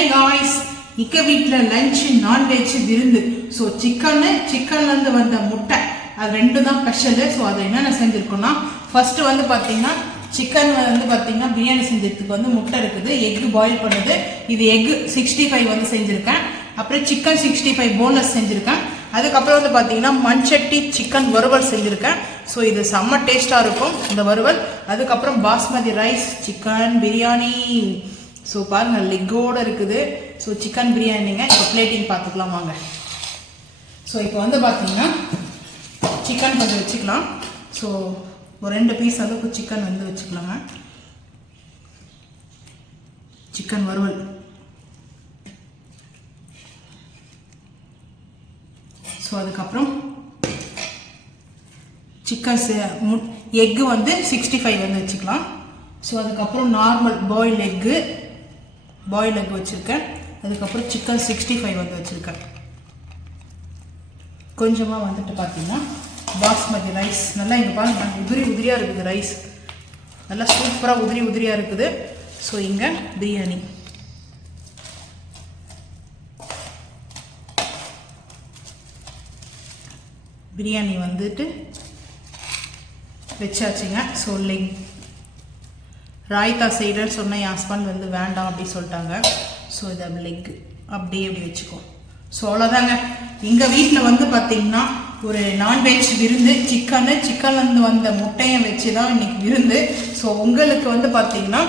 Hey guys, இக்க வீட்டில் lunch non veg விருந்து. ஸோ சிக்கன்லேருந்து வந்த முட்டை அது ரெண்டு தான் ஸ்பெஷலு. ஸோ அது என்னென்ன செஞ்சுருக்கோன்னா ஃபஸ்ட்டு வந்து பார்த்தீங்கன்னா சிக்கன் வந்து பார்த்தீங்கன்னா பிரியாணி செஞ்சதுக்கு வந்து முட்டை இருக்குது, எக்கு பாயில் பண்ணுது. இது எக்கு 65 வந்து செஞ்சுருக்கேன். அப்புறம் சிக்கன் 65 போன்லெஸ் செஞ்சுருக்கேன். அதுக்கப்புறம் வந்து பார்த்தீங்கன்னா மண்சட்டி சிக்கன் வறுவல் செஞ்சுருக்கேன். ஸோ இது செம்ம டேஸ்ட்டாக இருக்கும் இந்த வறுவல். அதுக்கப்புறம் basmati rice chicken biryani. So பாருங்கள் லெக்கோடு இருக்குது. ஸோ சிக்கன் பிரியாணிங்க. இப்போ பிளேட்டிங் பார்த்துக்கலாம் வாங்க. ஸோ இப்போ வந்து பார்த்தீங்கன்னா சிக்கன் கொஞ்சம் வச்சுக்கலாம். ஸோ ஒரு 2 பீஸ் அளவுக்கு சிக்கன் வந்து வச்சுக்கலாங்க. சிக்கன் வறுவல். ஸோ அதுக்கப்புறம் சிக்கன் எக்கு வந்து 65 வந்து வச்சுக்கலாம். ஸோ அதுக்கப்புறம் நார்மல் பாயில் எக்கு வச்சுருக்கேன். அதுக்கப்புறம் சிக்கன் 65 வந்து வச்சுருக்கேன். கொஞ்சமாக வந்துட்டு பார்த்தீங்கன்னா பாஸ்மதி ரைஸ். நல்லா இங்கே பாருங்க உதிரியாக இருக்குது ரைஸ், நல்லா சூப்பராக உதிரியாக இருக்குது. ஸோ இங்கே பிரியாணி வந்துட்டு வச்சாச்சுங்க. ஸோ ராய்த்தா செய்கிறேன்னு சொன்ன என் ஹஸ்பண்ட் வந்து வேண்டாம் அப்படி சொல்லிட்டாங்க. ஸோ இதை லெக் அப்படியே வச்சுக்கோ. ஸோ அவ்வளோதாங்க. எங்கள் வீட்டில் வந்து பார்த்திங்கன்னா ஒரு நான்வெஜ் விருந்து. சிக்கன்லேருந்து வந்த முட்டையை வச்சு தான் இன்றைக்கி விருந்து. ஸோ உங்களுக்கு வந்து பார்த்திங்கன்னா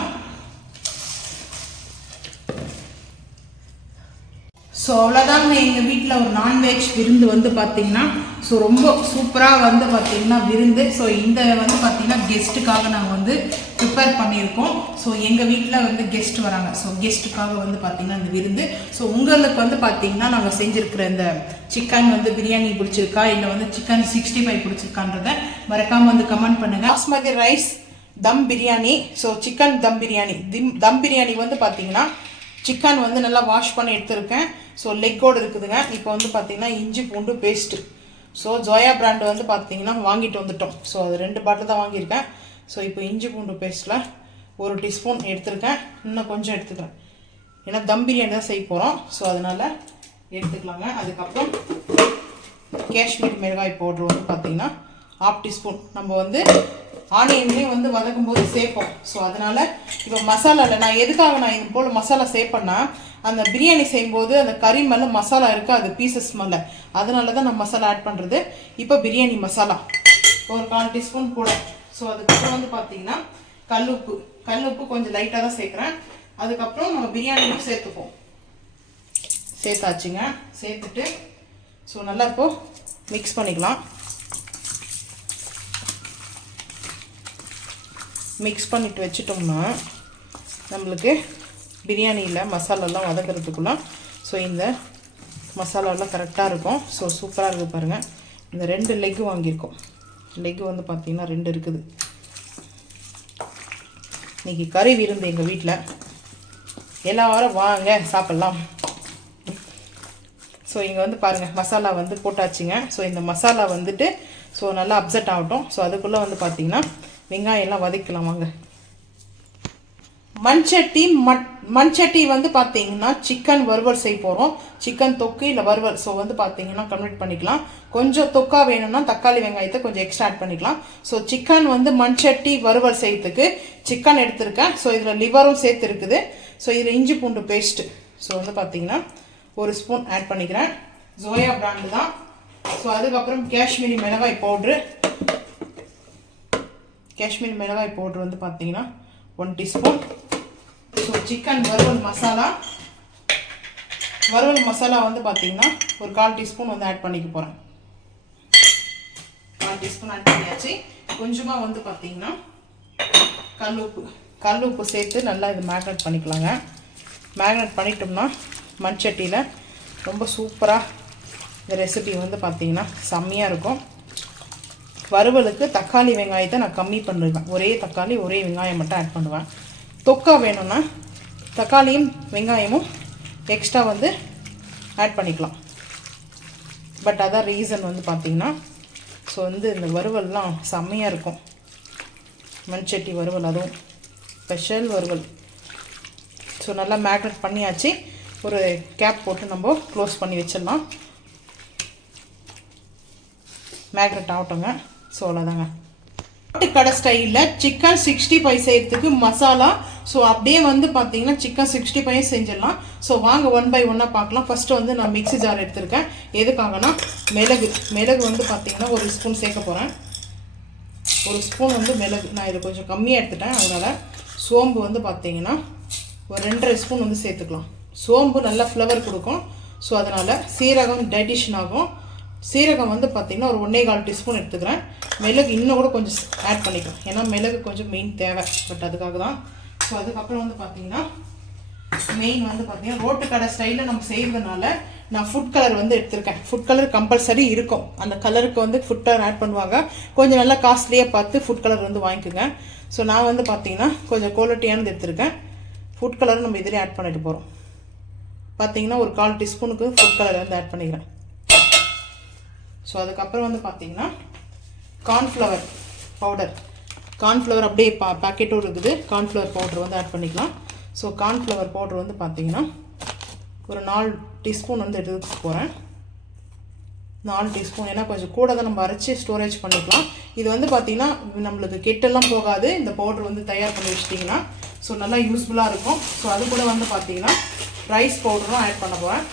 ஸோ அவ்வளோதாங்க எங்கள் வீட்டில் ஒரு நான்வெஜ் விருந்து வந்து பார்த்திங்கன்னா ஸோ ரொம்ப சூப்பராக வந்து பார்த்திங்கன்னா விருந்து. ஸோ இந்த வந்து பார்த்திங்கன்னா கெஸ்ட்டுக்காக நாங்கள் வந்து ப்ரிப்பேர் பண்ணியிருக்கோம். ஸோ எங்கள் வீட்டில் வந்து கெஸ்ட் வராங்க. ஸோ கெஸ்ட்டுக்காக வந்து பார்த்திங்கன்னா இந்த விருந்து. ஸோ உங்களுக்கு வந்து பார்த்திங்கன்னா நாங்கள் செஞ்சுருக்கிற இந்த சிக்கன் வந்து பிரியாணி பிடிச்சிருக்கா இல்லை வந்து சிக்கன் 65 பிடிச்சிருக்கான்றதை மறக்காமல் வந்து கமெண்ட் பண்ணுங்கள். பாஸ்மதி ரைஸ் தம் பிரியாணி. ஸோ சிக்கன் தம் பிரியாணி வந்து பார்த்திங்கன்னா சிக்கன் வந்து நல்லா வாஷ் பண்ணி எடுத்துருக்கேன். ஸோ லெக்கோடு இருக்குதுங்க. இப்போ வந்து பார்த்திங்கன்னா இஞ்சி பூண்டு பேஸ்ட்டு. ஸோ ஜோயா பிராண்டு வந்து பார்த்திங்கன்னா வாங்கிட்டு வந்துட்டோம். ஸோ அது 2 பாட்டில் தான் வாங்கியிருக்கேன். ஸோ இப்போ இஞ்சி பூண்டு பேஸ்ட்டில் 1 டீஸ்பூன் எடுத்துருக்கேன். இன்னும் கொஞ்சம் எடுத்துக்கிறேன், ஏன்னா தம் பிரியாணி தான் செய்ய போகிறோம். ஸோ அதனால் எடுத்துக்கலாங்க. அதுக்கப்புறம் காஷ்மீர் மிளகாய் பவுட்ரு வந்து பார்த்திங்கன்னா 1/2 டீஸ்பூன். நம்ம வந்து ஆனியன்லேயும் வந்து வதக்கும் போது சேர்ப்போம். ஸோ அதனால் இப்போ மசாலாவில் நான் இது போல் மசாலா சேர்ப்பேன்னா அந்த பிரியாணி செய்யும்போது அந்த கறி மேலே மசாலா இருக்காது, பீசஸ் மேலே. அதனால தான் நான் மசாலா ஆட் பண்ணுறது. இப்போ பிரியாணி மசாலா ஒரு 1/4 டீஸ்பூன் கூட. ஸோ அதுக்கப்புறம் வந்து பார்த்திங்கன்னா கல்லுப்பு கொஞ்சம் லைட்டாக தான் சேர்க்குறேன். அதுக்கப்புறம் நம்ம பிரியாணியும் சேர்த்தாச்சுங்க. சேர்த்துட்டு ஸோ நல்லா இப்போது மிக்ஸ் பண்ணிக்கலாம். மிக்ஸ் பண்ணிவிட்டு வச்சுட்டோம்னா நம்மளுக்கு பிரியாணியில் மசாலாலாம் வதக்கிறதுக்குள்ள ஸோ இந்த மசாலாலாம் கரெக்டாக இருக்கும். ஸோ சூப்பராக இருக்குது பாருங்கள். இந்த 2 லெக்கு வாங்கியிருக்கோம். லெக்கு வந்து பார்த்திங்கன்னா 2 இருக்குது. இன்றைக்கி கறி விருந்து எங்கள் வீட்டில். எல்லாரும் வாங்க சாப்பிட்லாம். ஸோ இங்கே வந்து பாருங்கள் மசாலா வந்து போட்டாச்சுங்க. ஸோ இந்த மசாலா வந்துட்டு ஸோ நல்லா அப்செட் ஆகட்டும். ஸோ அதுக்குள்ளே வந்து பார்த்திங்கன்னா வெங்காயம் எல்லாம் வதக்கலாம் வாங்க. மண்சட்டி வந்து பார்த்தீங்கன்னா சிக்கன் வறுவல் செய்ய போகிறோம். சிக்கன் தொக்கு இல்லை வறுவல். ஸோ வந்து பார்த்தீங்கன்னா கன்வெர்ட் பண்ணிக்கலாம். கொஞ்சம் தொக்கா வேணும்னா தக்காளி வெங்காயத்தை கொஞ்சம் எக்ஸ்ட்ரா ஆட் பண்ணிக்கலாம். ஸோ சிக்கன் வந்து மண்சட்டி வறுவல் செய்யறதுக்கு சிக்கன் எடுத்திருக்கேன். ஸோ இதில் லிவரும் சேர்த்து இருக்குது. ஸோ இதில் இஞ்சி பூண்டு பேஸ்ட்டு ஸோ வந்து பார்த்தீங்கன்னா 1 ஸ்பூன் ஆட் பண்ணிக்கிறேன். ஜோயா பிராண்டு தான். ஸோ அதுக்கப்புறம் காஷ்மீரி மிளகாய் பவுட்ரு வந்து பார்த்தீங்கன்னா 1 டீஸ்பூன். ஸோ சிக்கன் வறுவல் மசாலா வந்து பார்த்தீங்கன்னா ஒரு 1/4 டீஸ்பூன் வந்து ஆட் பண்ணிக்க போகிறேன். 1/4 டீஸ்பூன் ஆட் பண்ணியாச்சு. கொஞ்சமாக வந்து பார்த்தீங்கன்னா கல்லுப்பு சேர்த்து நல்லா இது மேக்னேட் பண்ணிக்கலாங்க. மேக்னேட் பண்ணிட்டோம்னா மண்சட்டியில் ரொம்ப சூப்பராக இந்த ரெசிபி வந்து பார்த்தீங்கன்னா செம்மையாக இருக்கும். வறுவலுக்கு தக்காளி வெங்காயத்தை நான் கம்மி பண்ணுவேன். ஒரே தக்காளி ஒரே வெங்காயம் மட்டும் ஆட் பண்ணுவேன். தொக்கா வேணும்னா தக்காளியும் வெங்காயமும் எக்ஸ்ட்ரா வந்து ஆட் பண்ணிக்கலாம். பட் அதான் ரீசன் வந்து பார்த்திங்கன்னா ஸோ வந்து இந்த வறுவல்லாம் செம்மையாக இருக்கும். மண்சட்டி வறுவல், அதுவும் ஸ்பெஷல் வறுவல். ஸோ நல்லா மேக்னேட் பண்ணியாச்சு. ஒரு கேப் போட்டு நம்ம க்ளோஸ் பண்ணி வச்சிடலாம். மேக்னெட் ஆகட்டுங்க. ஸோ அவ்வளோதாங்க. கடை ஸ்டைலில் சிக்கன் 65 செய்யறதுக்கு மசாலா. ஸோ அப்படியே வந்து பார்த்தீங்கன்னா சிக்கன் 65 செஞ்சிடலாம். ஸோ வாங்க 1 by 1 பார்க்கலாம். ஃபஸ்ட்டு வந்து நான் மிக்ஸி ஜார் எடுத்திருக்கேன். எதுக்காகனா மிளகு வந்து பார்த்தீங்கன்னா 1 ஸ்பூன் சேர்க்க போகிறேன். 1 ஸ்பூன் வந்து மிளகு. நான் இதை கொஞ்சம் கம்மியாக எடுத்துட்டேன். அதனால் சோம்பு வந்து பார்த்தீங்கன்னா ஒரு 2.5 ஸ்பூன் வந்து சேர்த்துக்கலாம். சோம்பு நல்லா ஃப்ளவர் கொடுக்கும். ஸோ அதனால் சீரகம் டைஜஷன் ஆகும். சீரகம் வந்து பார்த்திங்கன்னா ஒரு 1.25 டீஸ்பூன் எடுத்துக்கிறேன். மிளகு இன்னும் கூட கொஞ்சம் ஆட் பண்ணிக்கலாம். ஏன்னா மிளகு கொஞ்சம் மெயின் தேவை. பட் அதுக்காக தான். ஸோ அதுக்கப்புறம் வந்து பார்த்திங்கன்னா மெயின் வந்து பார்த்திங்கன்னா ரோட்டு கடை ஸ்டைலில் நம்ம செய்கிறதுனால நான் ஃபுட் கலர் வந்து எடுத்திருக்கேன். ஃபுட் கலர் கம்பல்சரி இருக்கும். அந்த கலருக்கு வந்து ஃபுட் கலர் ஆட் பண்ணுவாங்க. கொஞ்சம் நல்லா காஸ்ட்லியாக பார்த்து ஃபுட் கலர் வந்து வாங்கிக்கோங்க. ஸோ நான் வந்து பார்த்திங்கன்னா கொஞ்சம் குவாலிட்டியானது எடுத்திருக்கேன். ஃபுட் கலர் நம்ம இதிலே ஆட் பண்ணிட்டு போகிறோம். பார்த்திங்கன்னா ஒரு 1/4 டீஸ்பூனுக்கு ஃபுட் கலர் வந்து ஆட் பண்ணிக்கிறேன். ஸோ அதுக்கப்புறம் வந்து பார்த்திங்கன்னா கார்ன்ஃப்ளவர் பவுடர். கார்ன்ஃப்ளவர் அப்படியே பேக்கெட்டும் இருக்குது. கார்ன்ஃப்ளவர் பவுடர் வந்து ஆட் பண்ணிக்கலாம். ஸோ கார்ன்ஃப்ளவர் பவுடர் வந்து பார்த்திங்கன்னா ஒரு 4 டீஸ்பூன் வந்து எடுத்து போகிறேன். 4 டீஸ்பூன். ஏன்னா கொஞ்சம் கூட தான் நம்ம அரைச்சி ஸ்டோரேஜ் பண்ணிக்கலாம். இது வந்து பார்த்திங்கன்னா நம்மளுக்கு கெட்டெல்லாம் போகாது. இந்த பவுடர் வந்து தயார் பண்ணி வச்சிட்டிங்கன்னா ஸோ நல்லா யூஸ்ஃபுல்லாக இருக்கும். ஸோ அது கூட வந்து பார்த்திங்கன்னா ரைஸ் பவுடரும் ஆட் பண்ண போகிறேன்.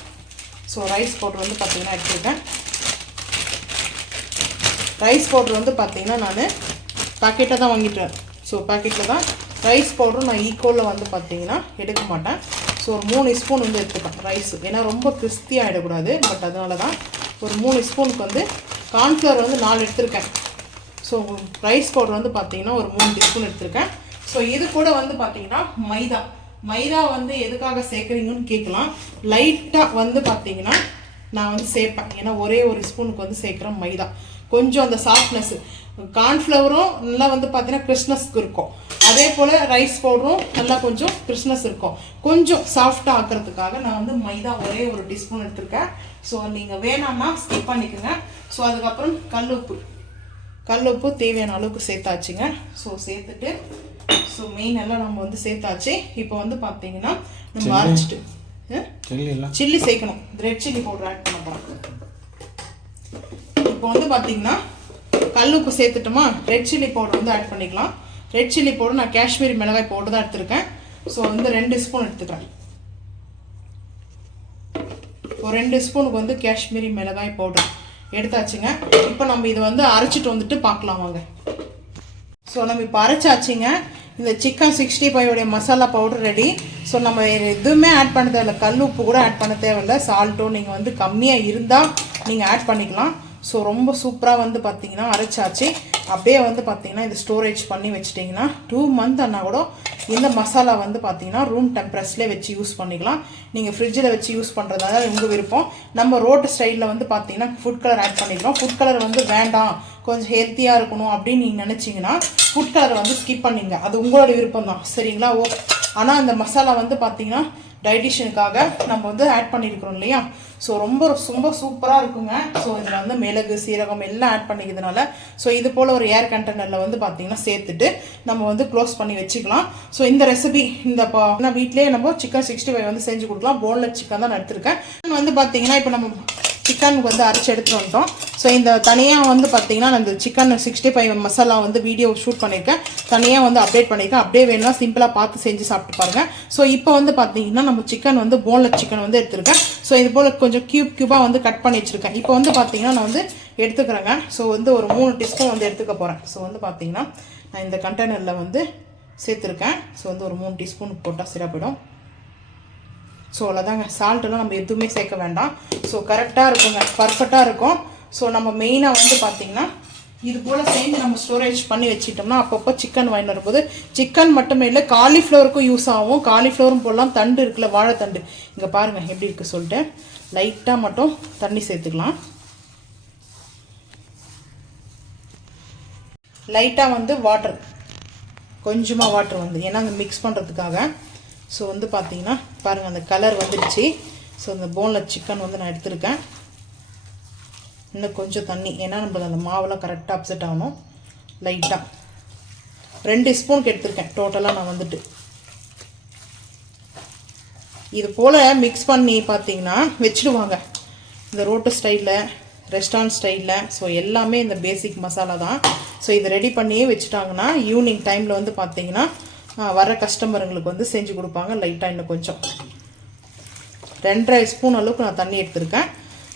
ஸோ ரைஸ் பவுடர் வந்து பார்த்திங்கன்னா எடுத்துருக்கேன். ரைஸ் பவுடர் வந்து பார்த்திங்கன்னா நான் பாக்கெட்டாக தான் வாங்கிட்டேன். ஸோ பாக்கெட்டில் தான் ரைஸ் பவுடரும் நான் ஈக்குவலில் வந்து பார்த்திங்கன்னா எடுக்க மாட்டேன். ஸோ ஒரு 3 ஸ்பூன் வந்து எடுத்துப்பேன் ரைஸ். ஏன்னா ரொம்ப கிறிஸ்பியாக ஆகிடக்கூடாது. பட் அதனால தான் ஒரு 3 ஸ்பூனுக்கு வந்து கார்ன்ஃப்ளவர் வந்து 4 எடுத்திருக்கேன். ஸோ ரைஸ் பவுடர் வந்து பார்த்திங்கன்னா ஒரு 3 டீஸ்பூன் எடுத்திருக்கேன். ஸோ இது கூட வந்து பார்த்திங்கன்னா மைதா வந்து எதுக்காக சேர்க்குறீங்கன்னு கேட்கலாம். லைட்டாக வந்து பார்த்திங்கன்னா நான் வந்து சேர்ப்பேன். ஏன்னா ஒரே 1 ஸ்பூனுக்கு வந்து சேர்க்குறேன் மைதா. கொஞ்சம் அந்த சாஃப்ட்னஸ். கார்ன்ஃப்ளவரும் நல்லா வந்து பார்த்தீங்கன்னா கிறிஸ்மஸ்க்கு இருக்கும். அதே போல் ரைஸ் பவுடரும் நல்லா கொஞ்சம் கிறிஸ்மஸ் இருக்கும். கொஞ்சம் சாஃப்டாக ஆக்கிறதுக்காக நான் வந்து மைதா ஒரே 1 டீஸ்பூன் எடுத்திருக்கேன். ஸோ நீங்கள் வேணாம்னா ஸ்கிப் பண்ணிக்கோங்க. ஸோ அதுக்கப்புறம் கல்லுப்பு தேவையான அளவுக்கு சேர்த்தாச்சுங்க. ஸோ சேர்த்துட்டு ஸோ மெயின் எல்லாம் நம்ம வந்து சேர்த்தாச்சு. இப்போ வந்து பார்த்தீங்கன்னா நம்ம அரைச்சிட்டு சில்லி சேர்க்கணும். ரெட் சில்லி பவுடர் ஆட் பண்ண போகிறோம். இப்போ வந்து பார்த்தீங்கன்னா கல்லுப்பு சேர்த்துட்டோமா, ரெட் சில்லி பவுடர் வந்து ஆட் பண்ணிக்கலாம். ரெட் சில்லி பவுடர் நான் காஷ்மீரி மிளகாய் பவுடர் தான் எடுத்திருக்கேன். ஸோ வந்து 2 ஸ்பூன் எடுத்துக்கிறேன். ஒரு 2 ஸ்பூனுக்கு வந்து காஷ்மீரி மிளகாய் பவுடர் எடுத்தாச்சுங்க. இப்போ நம்ம இதை வந்து அரைச்சிட்டு வந்துட்டு பார்க்கலாம் வாங்க. ஸோ நம்ம இப்போ அரைச்சாச்சுங்க. இந்த chicken 65 masala powder ready. So நம்ம எதுவுமே ஆட் பண்ண தேவையில்லை. கல் உப்பு கூட ஆட் பண்ண தேவையில்லை. சால்ட்டும் நீங்கள் வந்து கம்மியாக இருந்தால் நீங்கள் ஆட் பண்ணிக்கலாம். ஸோ ரொம்ப சூப்பராக வந்து பார்த்தீங்கன்னா அரைச்சாச்சு. அப்படியே வந்து பார்த்தீங்கன்னா இது ஸ்டோரேஜ் பண்ணி வச்சிட்டிங்கன்னா 2 மந்த் ஆனால் கூட இந்த மசாலா வந்து பார்த்தீங்கன்னா ரூம் டெம்பரேச்சர்லேயே வச்சு யூஸ் பண்ணிக்கலாம். நீங்கள் ஃப்ரிட்ஜில் வச்சு யூஸ் பண்ணுறதால உங்கள் விருப்பம். நம்ம ரோட்டு ஸ்டைலில் வந்து பார்த்தீங்கன்னா ஃபுட் கலர் ஆட் பண்ணிக்கிறோம். ஃபுட் கலர் வந்து வேண்டாம், கொஞ்சம் ஹெல்த்தியாக இருக்கணும் அப்படின்னு நீங்கள் நினச்சிங்கன்னா ஃபுட் கலரை வந்து ஸ்கிப் பண்ணிங்க. அது உங்களோட விருப்பம் தான். சரிங்களா? ஆனால் அந்த மசாலா வந்து பார்த்தீங்கன்னா டைஜஷனுக்காக நம்ம வந்து ஆட் பண்ணியிருக்கிறோம் இல்லையா? ஸோ ரொம்ப சூப்பராக இருக்குங்க. ஸோ இதில் வந்து மிளகு சீரகம் எல்லாம் ஆட் பண்ணிக்கிறதுனால ஸோ இது போல் ஒரு ஏர் கண்டெய்னரில் வந்து பார்த்தீங்கன்னா சேர்த்துட்டு நம்ம வந்து க்ளோஸ் பண்ணி வச்சுக்கலாம். ஸோ இந்த ரெசிபி இந்த வீட்டிலேயே நம்ம சிக்கன் 65 வந்து செஞ்சு கொடுக்கலாம். போன்லெஸ் சிக்கன் தான் நான் எடுத்திருக்கேன். வந்து பார்த்தீங்கன்னா இப்போ நம்ம சிக்கனுக்கு வந்து அரைச்சி எடுத்துகிட்டு வந்துட்டோம். ஸோ இந்த தனியாக வந்து பார்த்தீங்கன்னா நான் இந்த சிக்கன் 65 மசாலா வந்து வீடியோ ஷூட் பண்ணியிருக்கேன். தனியாக வந்து அப்டேட் பண்ணியிருக்கேன். அப்படியே வேணும்னா சிம்பிளாக பார்த்து செஞ்சு சாப்பிட்டு பாருங்கள். ஸோ இப்போ வந்து பார்த்தீங்கன்னா நம்ம சிக்கன் வந்து போன்லெஸ் சிக்கன் வந்து எடுத்துருக்கேன். ஸோ இது போல் கொஞ்சம் க்யூபாக வந்து கட் பண்ணி வச்சுருக்கேன். இப்போ வந்து பார்த்தீங்கன்னா நான் வந்து எடுத்துக்கிறேங்க. ஸோ வந்து ஒரு 3 டீஸ்பூன் வந்து எடுத்துக்க போகிறேன். ஸோ வந்து பார்த்தீங்கன்னா நான் இந்த கண்டெய்னரில் வந்து சேர்த்துருக்கேன். ஸோ வந்து ஒரு 3 டீஸ்பூன் போட்டால் சரியாக போயிடும். ஸோ அவ்வளோதாங்க. சால்ட்டெல்லாம் நம்ம எதுவுமே சேர்க்க வேண்டாம். ஸோ கரெக்டாக இருக்குங்க, பர்ஃபெக்டாக இருக்கும். ஸோ நம்ம மெயினாக வந்து பார்த்திங்கன்னா இது போல் சேர்ந்து நம்ம ஸ்டோரேஜ் பண்ணி வச்சிட்டோம்னா அப்பப்போ சிக்கன் வாங்கிட்டு வரும்போது சிக்கன் மட்டுமே இல்லை காலிஃப்ளவருக்கும் யூஸ் ஆகும். காலிஃப்ளவரும் போடலாம். தண்டு இருக்குல்ல, வாழைத்தண்டு, இங்கே பாருங்கள் எப்படி இருக்குது சொல்லிட்டு லைட்டாக மட்டும் தண்ணி சேர்த்துக்கலாம். லைட்டாக வந்து வாட்டர், கொஞ்சமாக வாட்டர் வந்து ஏன்னா அந்த மிக்ஸ் பண்ணுறதுக்காக. ஸோ வந்து பார்த்தீங்கன்னா பாருங்கள் அந்த கலர் வந்துடுச்சு. ஸோ இந்த போன்லெஸ் சிக்கன் வந்து நான் எடுத்துருக்கேன். இன்னும் கொஞ்சம் தண்ணி, ஏன்னா நம்மளுக்கு அந்த மாவெல்லாம் கரெக்டாக அப்செட் ஆகணும். லைட்டாக 2 ஸ்பூனுக்கு எடுத்துருக்கேன் டோட்டலாக நான் வந்துட்டு. இது போல் மிக்ஸ் பண்ணி பார்த்தீங்கன்னா வச்சுடுவாங்க. இந்த ரோட்டு ஸ்டைலில், ரெஸ்டாரண்ட் ஸ்டைலில். ஸோ எல்லாமே இந்த பேசிக் மசாலா தான். ஸோ இது ரெடி பண்ணியே வச்சுட்டாங்கன்னா ஈவினிங் டைமில் வந்து பார்த்தீங்கன்னா வர கஸ்டமருங்களுக்கு வந்து செஞ்சு கொடுப்பாங்க. லைட்டாக இன்னும் கொஞ்சம் 2.5 ஸ்பூன் அளவுக்கு நான் தண்ணி எடுத்திருக்கேன்.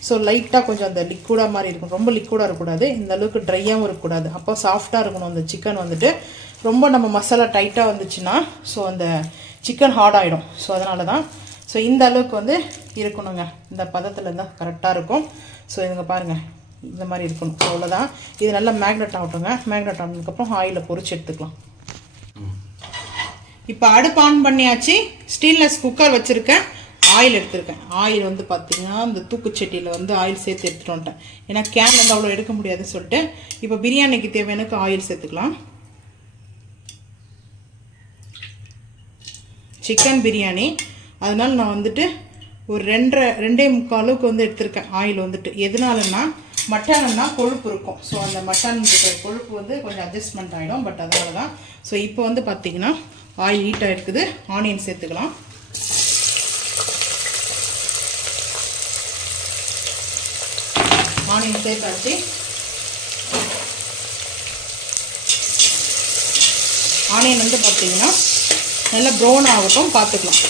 ஸோ லைட்டாக கொஞ்சம் அந்த லிக்விடாக மாதிரி இருக்கும். ரொம்ப லிக்விடாக இருக்கக்கூடாது, இந்த அளவுக்கு ட்ரையாகவும் இருக்கக்கூடாது. அப்போ சாஃப்டாக இருக்கணும் அந்த சிக்கன் வந்துட்டு. ரொம்ப நம்ம மசாலா டைட்டாக வந்துச்சுன்னா ஸோ அந்த சிக்கன் ஹார்ட் ஆகிடும். ஸோ அதனால தான் ஸோ இந்த அளவுக்கு வந்து இருக்கணுங்க. இந்த பதத்தில் இருந்தால் கரெக்டாக இருக்கும். ஸோ இதுங்க பாருங்கள், இந்த மாதிரி இருக்கணும். அவ்வளோதான். இது நல்லா மேக்னெட் ஆகட்டுங்க. மேக்னெட் ஆனதுக்கப்புறம் ஆயிலில் பொரிச்சு எடுத்துக்கலாம். இப்போ அடுப்பு ஆன் பண்ணியாச்சு. ஸ்டெயின்லெஸ் குக்கர் வச்சுருக்கேன். ஆயில் எடுத்துருக்கேன். ஆயில் வந்து பார்த்திங்கன்னா இந்த தூக்குச்சட்டியில் வந்து ஆயில் சேர்த்து எடுத்துகிட்டு வந்துட்டேன். ஏன்னா கேன் வந்து அவ்வளோ எடுக்க முடியாதுன்னு சொல்லிட்டு. இப்போ பிரியாணிக்கு தேவையானக்கு ஆயில் சேர்த்துக்கலாம். சிக்கன் பிரியாணி, அதனால் நான் வந்துட்டு ஒரு 2.25 அளவுக்கு வந்து எடுத்திருக்கேன் ஆயில் வந்துட்டு. எதனாலன்னா மட்டன்னா கொழுப்பு இருக்கும். ஸோ அந்த மட்டன் கொழுப்பு வந்து கொஞ்சம் அட்ஜஸ்ட்மெண்ட் ஆகிடும். பட் அதனால தான். ஸோ இப்போ வந்து பார்த்திங்கன்னா ஆயில் ஹீட் ஆகிருக்குது. ஆனியன் சேர்த்துக்கலாம். ஆனியன் சேர்த்தாச்சு. ஆனியன் வந்து பார்த்திங்கன்னா நல்லா ப்ரௌன் ஆகட்டும், பார்த்துக்கலாம்.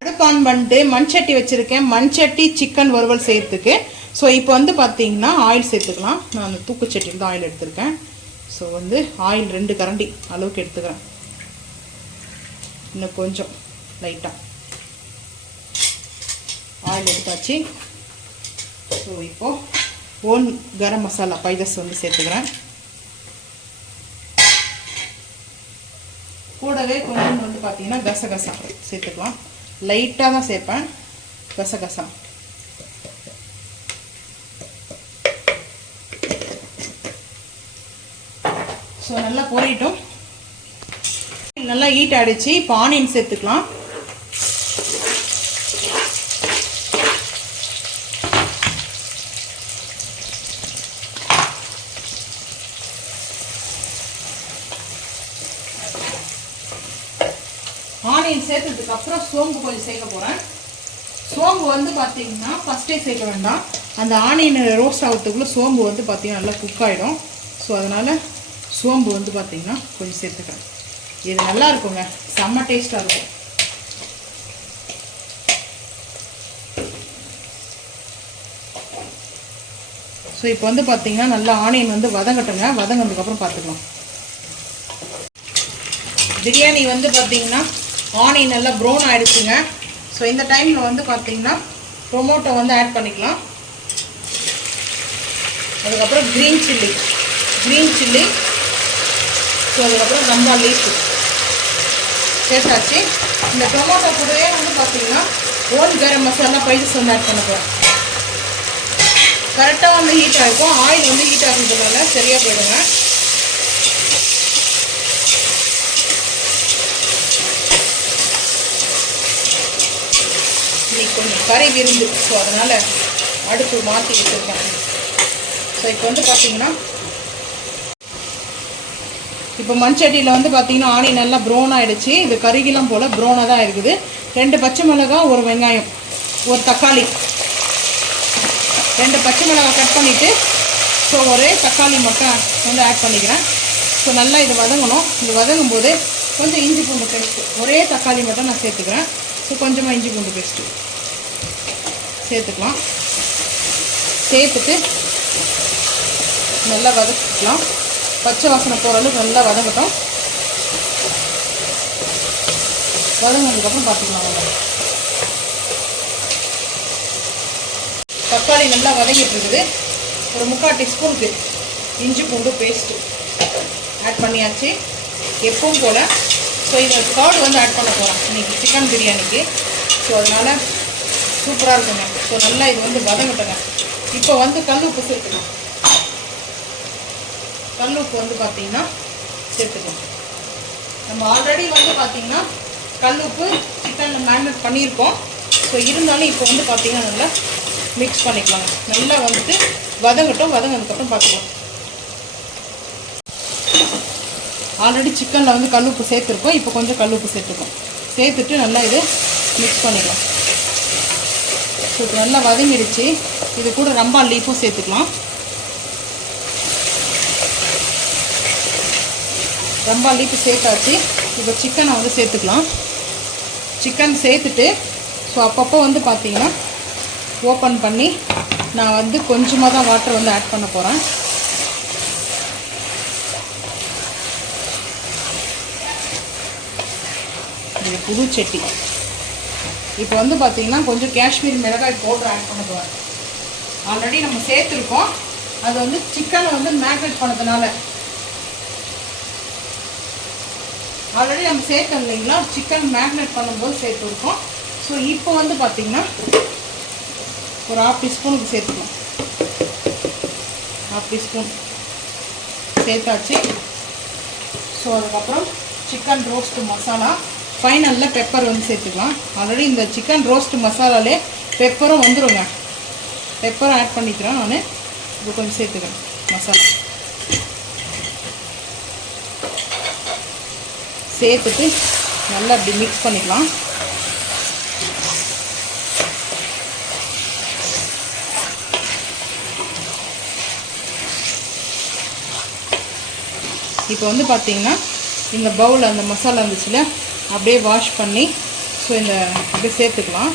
அடுப்பு ஆன் பண்ணிட்டு மண்சட்டி வச்சுருக்கேன். மண்சட்டி சிக்கன் வறுவல் சேர்த்துக்கு. ஸோ இப்போ வந்து பார்த்திங்கன்னா ஆயில் சேர்த்துக்கலாம். நான் அந்த தூக்குச்சட்டியில் தான் ஆயில் எடுத்திருக்கேன். ஸோ வந்து ஆயில் 2 கரண்டி அளவுக்கு எடுத்துக்கிறேன். இன்னும் கொஞ்சம் லைட்டாக ஆயில் எடுத்தாச்சு. ஸோ இப்போது ஓன் கரம் மசாலா பைதஸ் வந்து சேர்த்துக்கிறேன். கூடவே கொஞ்சம் வந்து பார்த்திங்கன்னா கசகசா சேர்த்துக்கலாம். லைட்டாக தான் சேர்ப்பேன் கசகசா. ஸோ நல்லா பொரியட்டும். நல்லா ஹீட் ஆகிடுச்சு. இப்போ ஆனியன் சேர்த்துக்கலாம். ஆனியன் சேர்த்ததுக்கப்புறம் சோம்பு கொஞ்சம் சேர்க்க போகிறேன். சோம்பு வந்து பார்த்தீங்கன்னா ஃபஸ்ட்டே சேர்க்க வேண்டாம். அந்த ஆனியன் ரோஸ்ட் ஆகிறதுக்குள்ளே சோம்பு வந்து பார்த்திங்கன்னா நல்லா குக் ஆகிடும். ஸோ அதனால் சோம்பு வந்து பார்த்திங்கன்னா கொஞ்சம் சேர்த்துக்கிறேன். இது நல்லா இருக்குங்க, செம்ம டேஸ்ட்டாக இருக்கும். ஸோ இப்போ வந்து பார்த்திங்கன்னா நல்லா ஆனியன் வந்து வதங்கட்டுங்க. வதங்கினதுக்கப்புறம் பார்த்துக்கலாம். பிரியாணி வந்து பார்த்திங்கன்னா ஆனியன் நல்லா ப்ரௌன் ஆகிடுச்சுங்க. ஸோ இந்த டைமில் வந்து பார்த்திங்கன்னா டொமேட்டோ வந்து ஆட் பண்ணிக்கலாம். அதுக்கப்புறம் க்ரீன் சில்லி, ஸோ அதுக்கப்புறம் ரம்பா லீஃப் சேர்த்தாச்சு. இந்த டொமேட்டோ கூடவே வந்து பார்த்திங்கன்னா ஓன் கரம் மசாலா பைசஸ் வந்து ஆட் பண்ண போகிறேன். கரெக்டாக வந்து ஹீட் ஆகிருக்கும். ஆயில் வந்து ஹீட் ஆகுறதுனால சரியாக போயிடுங்க. இன்னைக்கு கொஞ்சம் கறி விருந்து. ஸோ அதனால் அடுப்பு மாற்றி வச்சுருக்கேன். ஸோ இப்போ வந்து பார்த்திங்கன்னா இப்போ மண்சட்டியில் வந்து பார்த்திங்கன்னா ஆனியன் நல்லா ப்ரௌன் ஆகிடுச்சு. இது கறிகெல்லாம் போல் ப்ரௌனாக தான் இருக்குது. 2 பச்சை மிளகாய், 1 வெங்காயம், 1 தக்காளி, 2 பச்சை மிளகாய் கட் பண்ணிவிட்டு ஸோ ஒரே தக்காளி மட்டும் வந்து ஆட் பண்ணிக்கிறேன். ஸோ நல்லா இது வதங்கணும். இது வதங்கும் போது கொஞ்சம் இஞ்சி பூண்டு பேஸ்ட்டு, ஒரே தக்காளி மட்டும் நான் சேர்த்துக்கிறேன். ஸோ கொஞ்சமாக இஞ்சி பூண்டு பேஸ்ட்டு சேர்த்துக்கலாம். சேர்த்துட்டு நல்லா வதக்கிக்கலாம். பச்சை வாசனை போகிற அளவுக்கு நல்லா வதங்கட்டும். வதங்கினதுக்கப்புறம் பார்த்துக்கலாம். தக்காளி நல்லா வதங்கிட்டு இருக்குது. ஒரு 3/4 டீஸ்பூனுக்கு இஞ்சி பூண்டு பேஸ்ட்டு ஆட் பண்ணியாச்சு எப்பவும் போல். ஸோ இந்த கர்ட் வந்து ஆட் பண்ண போகிறோம் இன்றைக்கி சிக்கன் பிரியாணிக்கு. ஸோ அதனால் சூப்பராக இருக்குங்க. ஸோ நல்லா இது வந்து வதங்கட்டுங்க. இப்போ வந்து கல் உப்பு சேர்த்துக்கலாம். கல் உப்பு வந்து பார்த்திங்கன்னா சேர்த்துக்கலாம். நம்ம ஆல்ரெடி வந்து பார்த்திங்கன்னா கல் உப்பு சிக்கனில் மேரினேட் பண்ணியிருக்கோம். ஸோ இருந்தாலும் இப்போ வந்து பார்த்திங்கன்னா நல்லா மிக்ஸ் பண்ணிக்கலாங்க. நல்லா வந்துட்டு வதங்கட்டும். வதங்கினதுக்கப்புறம் பார்த்துக்கலாம். ஆல்ரெடி சிக்கனில் வந்து கல் உப்பு சேர்த்துருக்கோம். இப்போ கொஞ்சம் கல் உப்பு சேர்த்துக்கோம். சேர்த்துட்டு நல்லா இது மிக்ஸ் பண்ணிக்கலாம். ஸோ இப்போ நல்லா வதங்கிடுச்சு. இது கூட ரம்பான் லீஃபும் சேர்த்துக்கலாம். ரம்பான் லீஃபு சேர்த்தாச்சு. இப்போ சிக்கனை வந்து சேர்த்துக்கலாம். சிக்கன் சேர்த்துட்டு ஸோ அப்பப்போ வந்து பார்த்திங்கன்னா ஓப்பன் பண்ணி நான் வந்து கொஞ்சமாக தான் வாட்டர் வந்து ஆட் பண்ண போகிறேன். இது புது சட்டி. இப்போ வந்து பார்த்திங்கன்னா கொஞ்சம் காஷ்மீர் மிளகாய் பவுடர் ஆட் பண்ண போகிறேன். ஆல்ரெடி நம்ம சேர்த்துருக்கோம். அது வந்து சிக்கனை வந்து மேக்னேட் பண்ணதுனால ஆல்ரெடி நம்ம சேர்த்தோம் இல்லைங்களா, சிக்கன் மேக்னேட் பண்ணும்போது சேர்த்துருக்கோம். ஸோ இப்போ வந்து பார்த்திங்கன்னா ஒரு 1/2 டீஸ்பூனுக்கு சேர்த்துக்கலாம். 1/2 டீஸ்பூன் சேர்த்தாச்சு. ஸோ அதுக்கப்புறம் சிக்கன் ரோஸ்ட் மசாலா, ஃபைனலில் பெப்பர் வந்து சேர்த்துக்கலாம். ஆல்ரெடி இந்த சிக்கன் ரோஸ்ட் மசாலாலே பெப்பரும் வந்துடுங்க. பெப்பரும் ஆட் பண்ணிக்கிறேன் நான். இப்போ கொஞ்சம் சேர்த்துக்கிறேன் மசாலா. சேர்த்துட்டு நல்லா அப்படி மிக்ஸ் பண்ணிக்கலாம். இப்போ வந்து பார்த்திங்கன்னா இந்த பவுல் அந்த மசாலா இருந்துச்சுல அப்படியே வாஷ் பண்ணி ஸோ இந்த அப்படியே சேர்த்துக்கலாம்.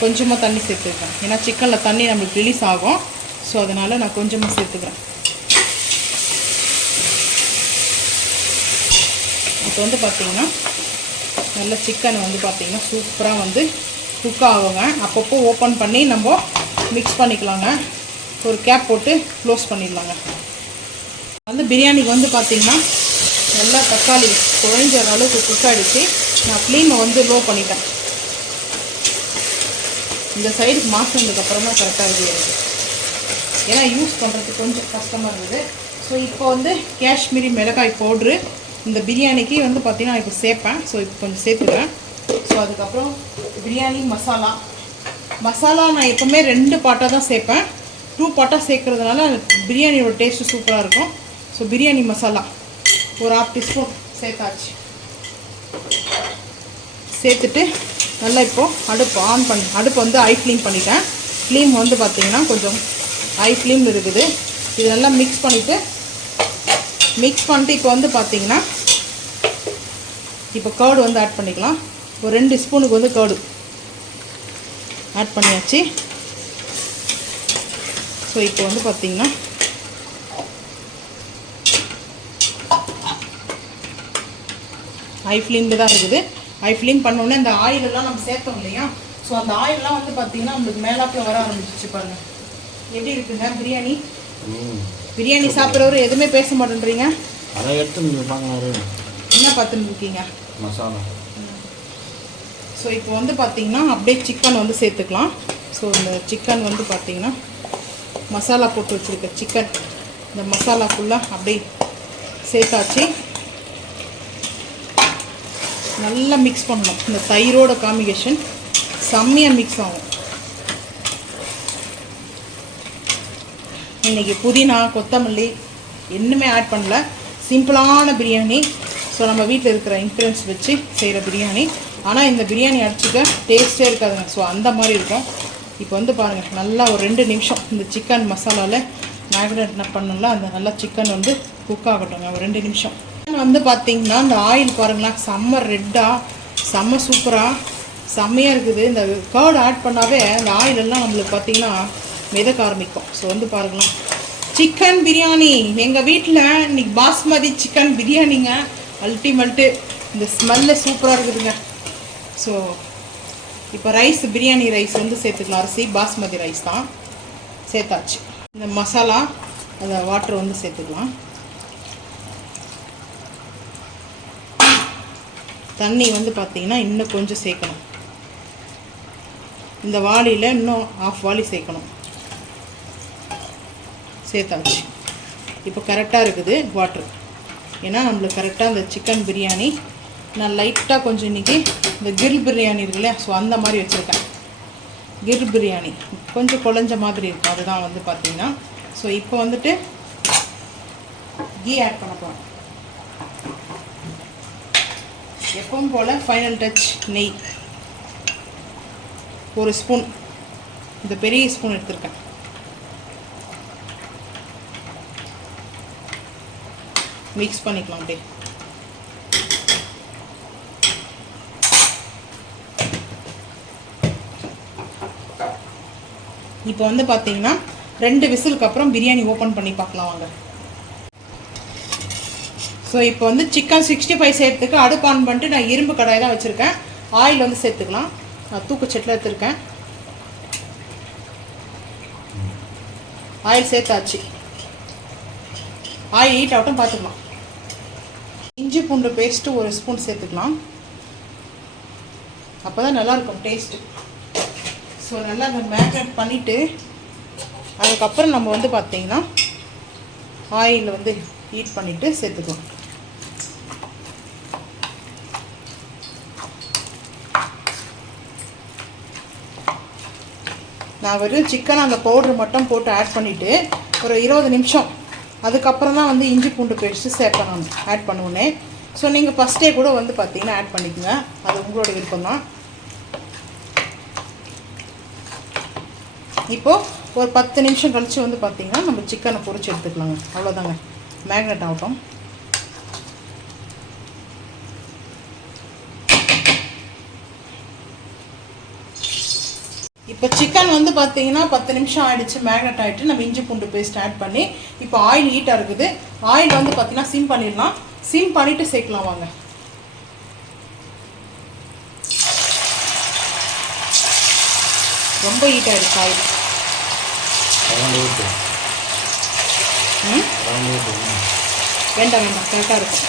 கொஞ்சமாக தண்ணி சேர்த்துக்கிறேன். ஏன்னா சிக்கனில் தண்ணி நம்மளுக்கு ரிலீஸ் ஆகும். ஸோ அதனால் நான் கொஞ்சமாக சேர்த்துக்கிறேன். இப்போ வந்து பார்த்திங்கன்னா நல்ல சிக்கன் வந்து பார்த்திங்கன்னா சூப்பராக வந்து குக் ஆகுங்க. அப்பப்போ ஓப்பன் பண்ணி நம்ம மிக்ஸ் பண்ணிக்கலாங்க. ஒரு கேப் போட்டு க்ளோஸ் பண்ணிடலாங்க. வந்து பிரியாணிக்கு வந்து பார்த்திங்கன்னா நல்லா தக்காளி குழஞ்ச அளவுக்கு குக் ஆகிடுச்சு. நான் ஃப்ளேமை வந்து லோ பண்ணிட்டேன். இந்த சைடுக்கு மாற்றினதுக்கப்புறம் தான் கரெக்டாக இருக்குது எனக்கு. ஏன்னா யூஸ் பண்ணுறதுக்கு கொஞ்சம் கஷ்டமாக இருந்தது. ஸோ இப்போ வந்து காஷ்மீரி மிளகாய் பவுட்ரு இந்த பிரியாணிக்கு வந்து பார்த்திங்கன்னா இப்போ சேர்ப்பேன். ஸோ இப்போ கொஞ்சம் சேர்த்துக்கிறேன். ஸோ அதுக்கப்புறம் பிரியாணி மசாலா நான் எப்போவுமே 2 பாட்டாக தான் சேர்ப்பேன். 2 பாட்டாக சேர்க்குறதுனால பிரியாணியோட டேஸ்ட்டு சூப்பராக இருக்கும். ஸோ பிரியாணி மசாலா ஒரு 1/2 டீஸ்பூன் சேர்த்தாச்சு. சேர்த்துட்டு நல்லா இப்போது அடுப்பு வந்து ஹை ஃப்ளேம் பண்ணிட்டேன். ஃப்ளேம் வந்து பார்த்திங்கன்னா கொஞ்சம் ஹை ஃப்ளேமில் இருக்குது. இது நல்லா மிக்ஸ் பண்ணிவிட்டு இப்போ வந்து பார்த்திங்கன்னா இப்போ கர்டு வந்து ஆட் பண்ணிக்கலாம். ஒரு 2 ஸ்பூனுக்கு வந்து கர்டு ஆட் பண்ணியாச்சு. ஸோ இப்போ வந்து பார்த்திங்கன்னா ஹை ஃப்ளேமில் தான் இருக்குது. ஹை ஃப்ளேம் பண்ணோன்னே இந்த ஆயிலெல்லாம் நம்ம சேர்த்தோம் இல்லையா, ஸோ அந்த ஆயிலெலாம் வந்து பார்த்திங்கன்னா நம்மளுக்கு மேலாப்பில் வர ஆரம்பிச்சிச்சு. பாருங்கள் எப்படி இருக்குங்க பிரியாணி. பிரியாணி சாப்பிட்றவரு எதுவுமே பேச மாட்டேன்றீங்க. அதை எடுத்து என்ன பார்த்துன்னு இருக்கீங்க மசாலா. ஸோ இப்போ வந்து பார்த்திங்கன்னா அப்படியே சிக்கன் வந்து சேர்த்துக்கலாம். ஸோ இந்த சிக்கன் வந்து பார்த்திங்கன்னா மசாலா போட்டு வச்சுருக்க சிக்கன் இந்த மசாலா ஃபுல்லாக அப்படியே சேர்த்தாச்சு. நல்லா மிக்ஸ் பண்ணணும். இந்த தயிரோட காம்பினேஷன் செம்மையாக மிக்ஸ் ஆகும். இன்றைக்கி புதினா கொத்தமல்லி இன்னுமே ஆட் பண்ணல. சிம்பிளான பிரியாணி. ஸோ நம்ம வீட்டில் இருக்கிற இன்க்ரீடியன்ஸ் வச்சு செய்கிற பிரியாணி. ஆனால் இந்த பிரியாணி அடிச்சுக்க டேஸ்ட்டே இருக்காதுங்க. ஸோ அந்த மாதிரி இருக்கும். இப்போ வந்து பாருங்கள் நல்லா ஒரு 2 நிமிஷம் இந்த சிக்கன் மசாலாவில் மேக்னேட் பண்ணல அந்த நல்லா சிக்கன் வந்து குக் ஆகட்டுங்க. ஒரு 2 நிமிஷம் வந்து பார்த்திங்கன்னா இந்த ஆயில் பாருங்களேன் செம்ம ரெட்டாக செம்ம சூப்பராக செம்மையாக இருக்குது. இந்த கர்டு ஆட் பண்ணாவே அந்த ஆயிலெல்லாம் நம்மளுக்கு பார்த்திங்கன்னா மிதக்க ஆரம்பிக்கும். ஸோ வந்து பாருங்களேன் சிக்கன் பிரியாணி எங்கள் வீட்டில் இன்றைக்கி பாஸ்மதி சிக்கன் பிரியாணிங்க. அல்டிமேட்டு. இந்த ஸ்மெல்லு சூப்பராக இருக்குதுங்க. ஸோ இப்போ ரைஸ் பிரியாணி ரைஸ் வந்து சேர்த்துக்கலாம். அரிசி பாஸ்மதி ரைஸ் தான் சேர்த்தாச்சு. இந்த மசாலா அந்த வாட்டர் வந்து சேர்த்துக்கலாம். தண்ணி வந்து பார்த்திங்கன்னா இன்னும் கொஞ்சம் சேர்க்கணும். இந்த வாளியில் இன்னும் 1/2 வாளி சேர்க்கணும். சேர்த்தாச்சு. இப்போ கரெக்டாக இருக்குது வாட்ரு. ஏன்னா நம்மளுக்கு கரெக்டாக அந்த சிக்கன் பிரியாணி நான் லைட்டாக கொஞ்சம் இன்றைக்கி இந்த கிரில் பிரியாணி இருக்குல்லையா, ஸோ அந்த மாதிரி வச்சுருக்கேன். கிரில் பிரியாணி கொஞ்சம் குழஞ்ச மாதிரி இருக்கும். அதுதான் வந்து பார்த்திங்கன்னா. ஸோ இப்போ வந்துட்டு கீ ஆட் பண்ண போகிறோம். எப்பவும் போல் ஃபைனல் டச் நெய் 1 ஸ்பூன், இந்த பெரிய ஸ்பூன் எடுத்திருக்கேன். மிக்ஸ் பண்ணிக்கலாம் அப்படியே. இப்போ வந்து பார்த்தீங்கன்னா 2 விசிலுக்கு அப்புறம் பிரியாணி ஓப்பன் பண்ணி பார்க்கலாம் வாங்க. ஸோ இப்போ வந்து சிக்கன் 65 சேர்த்துக்கு அடுப்பு ஆன் பண்ணிட்டு நான் இரும்பு கடாய் தான் வச்சுருக்கேன். ஆயில் வந்து சேர்த்துக்கலாம். நான் தூக்குச்சட்டில் எடுத்துருக்கேன். ஆயில் சேர்த்தாச்சு. ஆயில் ஹீட் ஆகட்டும் பார்த்துக்கலாம். இஞ்சி பூண்டு பேஸ்ட்டு 1 ஸ்பூன் சேர்த்துக்கலாம். அப்போ தான் நல்லாயிருக்கும் டேஸ்ட்டு. ஸோ நல்லா அதை மேரினேட் பண்ணிவிட்டு அதுக்கப்புறம் நம்ம வந்து பார்த்திங்கன்னா ஆயில் வந்து ஹீட் பண்ணிவிட்டு சேர்த்துக்கலாம். நான் வெறும் சிக்கன் அந்த பவுட்ரு மட்டும் போட்டு ஆட் பண்ணிவிட்டு ஒரு 20 நிமிஷம் அதுக்கப்புறம் தான் வந்து இஞ்சி பூண்டு பேஸ்ட்டு சேர்ப்பேன் நான் ஆட் பண்ணுவோன்னே. ஸோ நீங்கள் ஃபஸ்ட்டே கூட வந்து பார்த்திங்கன்னா ஆட் பண்ணிக்கோங்க, அது உங்களோட விருப்பம் தான். இப்போது ஒரு 10 நிமிஷம் கழித்து வந்து பார்த்திங்கன்னா நம்ம சிக்கனை பொரிச்சு எடுத்துக்கலாங்க. அவ்வளோதாங்க, மேக்னேட் ஆகட்டும். இப்போ சிக்கன் வந்து பார்த்தீங்கன்னா 10 நிமிஷம் ஆகிடுச்சு, மேக்னேட் ஆகிட்டு நம்ம இஞ்சி பூண்டு பேஸ்ட் ஆட் பண்ணி இப்போ ஆயில் ஹீட்டாக இருக்குது. ஆயில் வந்து பார்த்தீங்கன்னா சிம் பண்ணிடலாம். சிம் பண்ணிவிட்டு சேர்க்கலாம் வாங்க. ரொம்ப ஹீட் ஆகிடுச்சு ஆயில். வேண்டாம் வேண்டாம், கரெக்டாக இருக்கும்.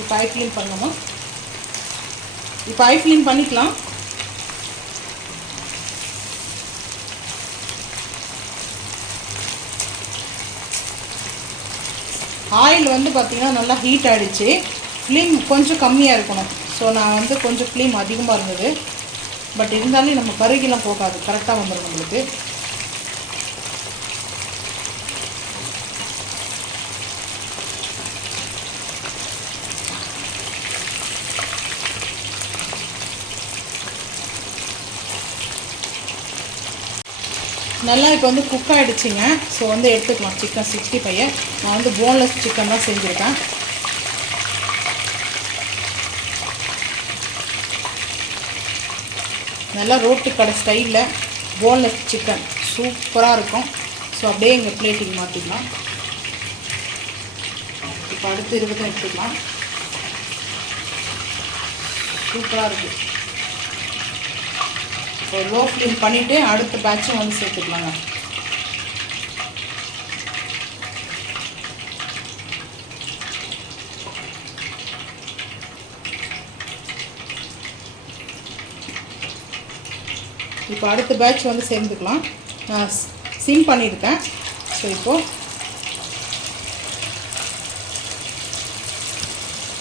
இப்போ ஐ க்ளீன் பண்ணணும். இப்போ ஐ க்ளீன் பண்ணிக்கலாம். ஆயில் வந்து பார்த்திங்கன்னா நல்லா ஹீட் ஆகிடுச்சு. ஃப்ளேம் கொஞ்சம் கம்மியாக இருக்கணும். ஸோ நான் வந்து கொஞ்சம் ஃப்ளேம் அதிகமாக இருந்தது. பட் இருந்தாலும் நம்ம கருகிலாம் போகாது, கரெக்டாக வந்துடும் நம்மளுக்கு. நல்லா இப்போ வந்து குக் ஆகிடுச்சிங்க. ஸோ வந்து எடுத்துக்கலாம் சிக்கன் 65. நான் வந்து போன்லெஸ் சிக்கன் தான் செஞ்சுருக்கேன். நல்லா ரோட்டு கடை ஸ்டைலில் போன்லெஸ் சிக்கன் சூப்பராக இருக்கும். ஸோ அப்படியே எங்கள் பிளேட்டிங் மாற்றிக்கலாம். இப்போ அடுத்து 20 எடுத்துக்கலாம். சூப்பராக இருக்குது. இப்போ லோ ஃப்ளேம் பண்ணிவிட்டு அடுத்த பேட்சும் வந்து சேர்த்துக்கலாங்க. இப்போ அடுத்த பேட்ச் வந்து சேர்ந்துக்கலாம். நான் சிம் பண்ணியிருக்கேன். ஸோ இப்போது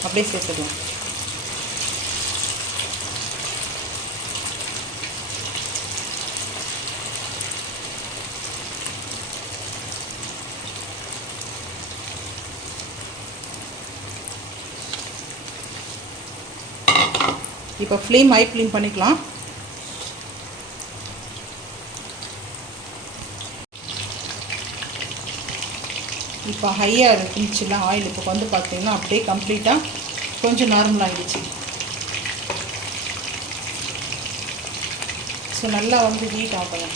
அப்படியே சேர்த்துக்கலாம். இப்போ ஃப்ளேம் ஹை ஃப்ளேம் பண்ணிக்கலாம். இப்போ ஹையாக இருந்துச்சுன்னா ஆயில் இப்போ வந்து பார்த்தீங்கன்னா அப்படியே கம்ப்ளீட்டாக கொஞ்சம் நார்மல் ஆகிடுச்சு. ஸோ நல்லா வந்து ஹீட் ஆகணும்.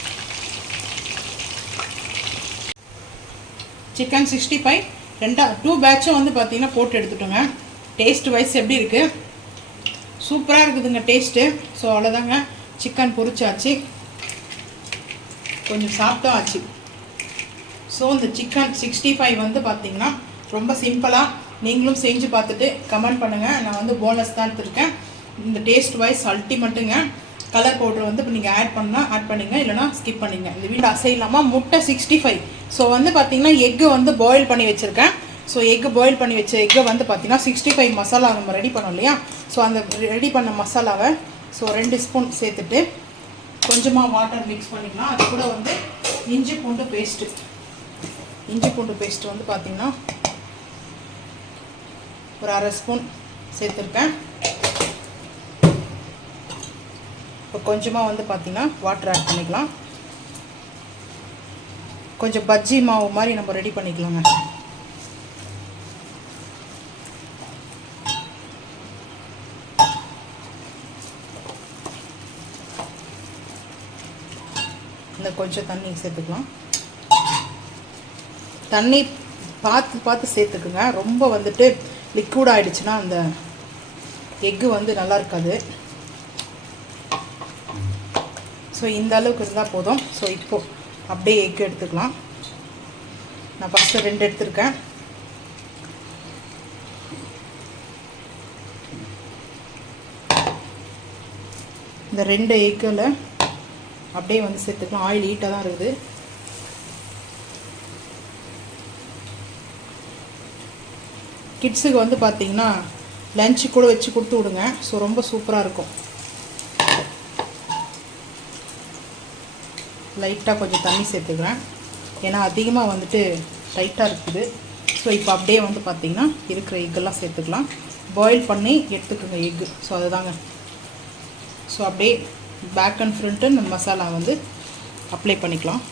சிக்கன் 65 2 பேட்சும் வந்து பார்த்தீங்கன்னா போட்டு எடுத்துட்டோங்க. டேஸ்ட் வைஸ் எப்படி இருக்குது? சூப்பராக இருக்குதுங்க டேஸ்ட்டு. ஸோ அவ்வளோதாங்க, சிக்கன் பொரிச்சாச்சு, கொஞ்சம் சாப்பிட்டா ஆச்சு. ஸோ இந்த சிக்கன் 65 வந்து பார்த்திங்கன்னா ரொம்ப சிம்பிளாக நீங்களும் செஞ்சு பார்த்துட்டு கமெண்ட் பண்ணுங்கள். நான் வந்து போனஸ் தான் எடுத்துருக்கேன். இந்த டேஸ்ட் வைஸ் அல்டிமேட்டுங்க. கலர் பவுடர் வந்து இப்போ நீங்கள் ஆட் பண்ணால் ஆட் பண்ணிங்க, இல்லைனா ஸ்கிப் பண்ணிங்க. இந்த வீடியோ அசைலாமல் முட்டை 65. ஸோ வந்து பார்த்தீங்கன்னா எக்கு வந்து பாயில் பண்ணி வச்சுருக்கேன். ஸோ எக்கு பாயில் பண்ணி வச்ச எக்கை வந்து பார்த்தீங்கன்னா 65 மசாலா நம்ம ரெடி பண்ணோம் இல்லையா. ஸோ அந்த ரெடி பண்ண மசாலாவை 2 ஸ்பூன் சேர்த்துட்டு கொஞ்சமாக வாட்டர் மிக்ஸ் பண்ணிக்கலாம். அது கூட வந்து இஞ்சி பூண்டு பேஸ்ட்டு வந்து பார்த்திங்கன்னா ஒரு 1/2 ஸ்பூன் சேர்த்துருக்கேன். இப்போ கொஞ்சமாக வந்து பார்த்திங்கன்னா வாட்டர் ஆட் பண்ணிக்கலாம். கொஞ்சம் பஜ்ஜி மாவு மாதிரி நம்ம ரெடி பண்ணிக்கலாங்க. இந்த கொஞ்சம் தண்ணி சேர்த்துக்கலாம். தண்ணி பார்த்து சேர்த்துக்குங்க. ரொம்ப வந்துட்டு லிக்விட் ஆகிடுச்சுன்னா அந்த எக்கு வந்து நல்லா இருக்காது. ஸோ இந்த அளவுக்கு இருந்தால் போதும். ஸோ இப்போது அப்படியே எக்கு எடுத்துக்கலாம். நான் ஃபஸ்ட்டு 2 எடுத்துருக்கேன். இந்த 2 எக்கில் அப்படியே வந்து சேர்த்துக்கலாம். ஆயில் ஹீட்டாக தான் இருக்குது. கிட்ஸுக்கு வந்து பார்த்திங்கன்னா லஞ்சு கூட வச்சு கொடுத்து விடுங்க. ஸோ ரொம்ப சூப்பராக இருக்கும். லைட்டாக கொஞ்சம் தண்ணி சேர்த்துக்கிறேன், ஏன்னா அதிகமாக வந்துட்டு டைட்டாக இருக்குது. ஸோ இப்போ அப்படியே வந்து பார்த்திங்கன்னா இருக்கிற எக்கெல்லாம் சேர்த்துக்கலாம். பாயில் பண்ணி எடுத்துக்கோங்க எக்கு. ஸோ அதுதாங்க. ஸோ அப்படியே பேக் அண்ட் ஃப்ரண்ட்டு இந்த மசாலா வந்து அப்ளை பண்ணிக்கலாம்.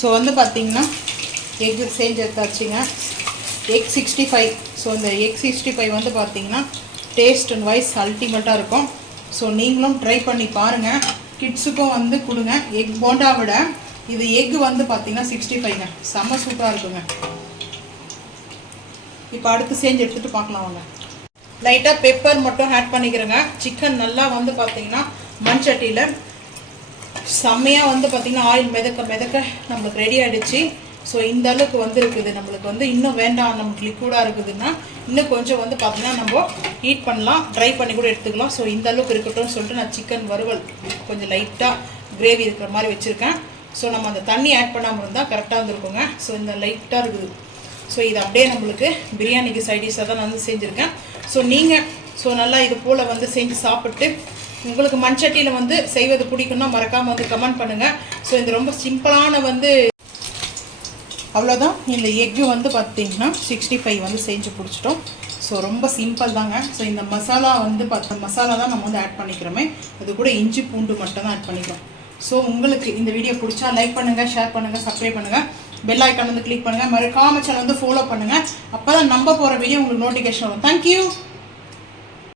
ஸோ வந்து பார்த்திங்கன்னா எக் செஞ்சு எடுத்தாச்சுங்க. எக் 65. ஸோ இந்த எக் 65 வந்து பார்த்திங்கன்னா டேஸ்ட் அண்ட் வைஸ் அல்டிமேட்டாக இருக்கும். ஸோ நீங்களும் ட்ரை பண்ணி பாருங்கள். கிட்ஸுக்கும் வந்து கொடுங்க. எக் போண்டா விட இது எக் வந்து பார்த்திங்கன்னா 65ங்க. செம்ம சூப்பராக இருக்குங்க. இப்போ அடுத்து செஞ்சு எடுத்துகிட்டு பார்க்கலாம் வாங்க. லைட்டாக பெப்பர் மட்டும் ஆட் பண்ணிக்கிறேங்க. சிக்கன் நல்லா வந்து பார்த்திங்கன்னா மண் சட்டியில் செம்மையாக வந்து பார்த்திங்கன்னா ஆயில் மிதக்க நம்மளுக்கு ரெடி ஆகிடுச்சு. ஸோ இந்த அளவுக்கு வந்து இருக்குது. நம்மளுக்கு வந்து இன்னும் வேண்டாம், நமக்கு லிக்விடாக இருக்குதுன்னா இன்னும் கொஞ்சம் வந்து பார்த்திங்கன்னா நம்ம ஹீட் பண்ணலாம், ட்ரை பண்ணி கூட எடுத்துக்கலாம். ஸோ இந்த அளவுக்கு இருக்கட்டும்னு சொல்லிட்டு நான் சிக்கன் வறுவல் கொஞ்சம் லைட்டாக கிரேவி இருக்கிற மாதிரி வச்சுருக்கேன். ஸோ நம்ம அந்த தண்ணி ஆட் பண்ணாமல் இருந்தால் கரெக்டாக வந்துருக்குங்க. ஸோ இந்த லைட்டாக இருக்குது. ஸோ இது அப்படியே நம்மளுக்கு பிரியாணிக்கு சைடிஷாக தான் நான் வந்து செஞ்சுருக்கேன். ஸோ நீங்கள் நல்லா இது போல் வந்து செஞ்சு சாப்பிட்டு உங்களுக்கு மண் சட்டியில் வந்து செய்வது பிடிக்குன்னா மறக்காமல் வந்து கமெண்ட் பண்ணுங்கள். ஸோ இந்த ரொம்ப சிம்பிளான வந்து அவ்வளோதான். இந்த எக்கு வந்து பார்த்திங்கன்னா 65 வந்து செஞ்சு பிடிச்சிட்டோம். ஸோ ரொம்ப சிம்பிள் தாங்க. ஸோ இந்த மசாலா வந்து மசாலா தான் நம்ம வந்து ஆட் பண்ணிக்கிறோமே, அது கூட இஞ்சி பூண்டு மட்டும் தான் ஆட் பண்ணிக்கிறோம். ஸோ உங்களுக்கு இந்த வீடியோ பிடிச்சா லைக் பண்ணுங்கள், ஷேர் பண்ணுங்கள், சப்ஸ்கிரைப் பண்ணுங்கள், பெல் ஐக்கான் வந்து கிளிக் பண்ணுங்கள், மறக்காம சேனல் வந்து ஃபாலோ பண்ணுங்கள். அப்போ தான் நம்ம போகிற வீடியோ உங்களுக்கு நோட்டிஃபிகேஷன் வரும். தேங்க்யூ.